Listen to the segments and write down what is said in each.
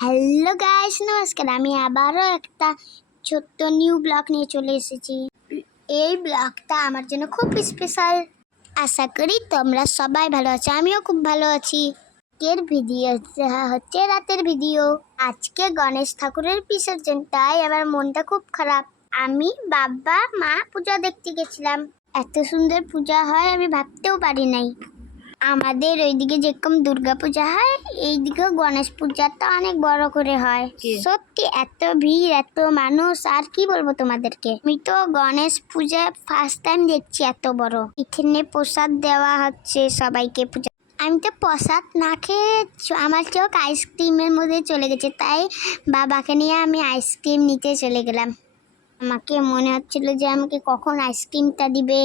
Hello guys, নমস্কার। আমি আবারও একটা ছোট্ট নিউ ব্লগ নিয়ে চলে এসেছি। এই ব্লগটা আমার জন্য খুব স্পেশাল। আশা করি তোমরা সবাই ভালো আছো, আমিও খুব ভালো আছি। এর ভিডিও হচ্ছে রাতের ভিডিও। আজকে গণেশ ঠাকুরের বিসর্জন, তাই আমার মনটা খুব খারাপ। আমি বাবা মা পূজা দেখতে গেছিলাম। এত সুন্দর পূজা হয় আমি ভাবতেও পারি নাই। আমাদের ওইদিকে যেরকম দুর্গা পূজা হয়, এইদিকে গণেশ পূজাটা অনেক বড় করে হয়। সত্যি এত ভিড়, এত মানুষ, আর কি বলবো তোমাদেরকে। আমি তো গণেশ পূজা ফার্স্ট টাইম দেখছি এত বড়। এখানে প্রসাদ দেওয়া হচ্ছে সবাইকে পূজা। আমি তো প্রসাদ না খেয়ে আমার চোখ আইসক্রিমের মধ্যে চলে গেছে, তাই বাবাকে নিয়ে আমি আইসক্রিম নিতে চলে গেলাম। আমাকে মনে হচ্ছিল যে আমাকে কখন আইসক্রিমটা দিবে।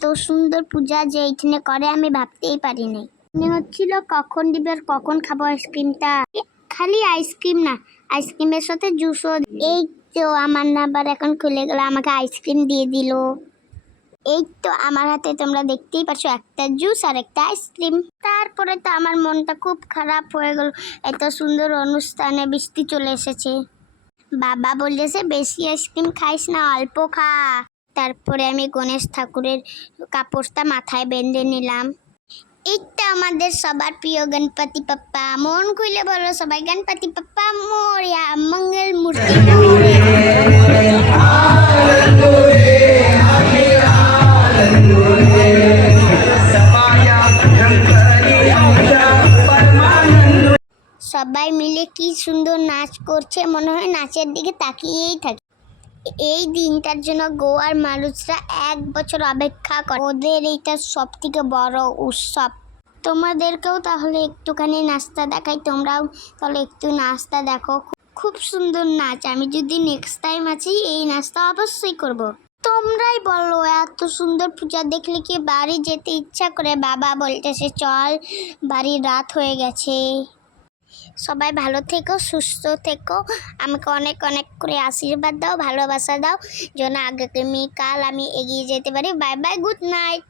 তো সুন্দর পূজা যে এইখানে করে আমি ভাবতেই পারি নাই। মনে হচ্ছিল কখন দিবে আর কখন খাবো আইসক্রিমটা। খালি আইসক্রিম না, আইসক্রিমের সাথে জুসও। এই তো আমার নাম্বার এখন খুলে গেল, আমাকে আইসক্রিম দিয়ে দিল। এই তো আমার হাতে তোমরা দেখতেই পাচ্ছ একটা জুস আর একটা আইসক্রিম। তারপরে তো আমার মনটা খুব খারাপ হয়ে গেল। এত সুন্দর অনুষ্ঠানে বৃষ্টি চলে এসেছে। বাবা বলতেছে বেশি আইসক্রিম খাইস না, অল্প খা। তারপরে আমি গণেশ ঠাকুরের কাপড়টা মাথায় বেঁধে নিলাম। এইটা আমাদের সবার প্রিয় গণপতি বাপ্পা। মন খুলে বলো সবাই, গণপতি বাপ্পা মোরয়া, মঙ্গল মূর্তি সবাই মিলে কি সুন্দর নাচ করছে, মনে হয় নাচের দিকে তাকিয়েই থাকে। এই দিনটার জন্য গোয়ার মানুষরা 1 বছর অপেক্ষা করে। ওদের এইটা সব থেকে বড় উৎসব। তোমাদেরকেও তাহলে একটুখানি নাচটা দেখাই, তোমরাও তাহলে একটু নাচটা দেখো। খুব সুন্দর নাচ। আমি যদি নেক্সট টাইম আছি এই নাচটা অবশ্যই করব। তোমরাই বলো, এত সুন্দর পূজা দেখলে কি বাড়ি যেতে ইচ্ছা করে? বাবা বলতেছে চল, বাড়ির রাত হয়ে গেছে। সবাই ভালো থেকো, সুস্থ থেকো। আমাকে অনেক অনেক করে আশীর্বাদ দাও, ভালোবাসা দাও, যেন আগামীকাল আমি এগিয়ে যেতে পারি। Bye bye, good night.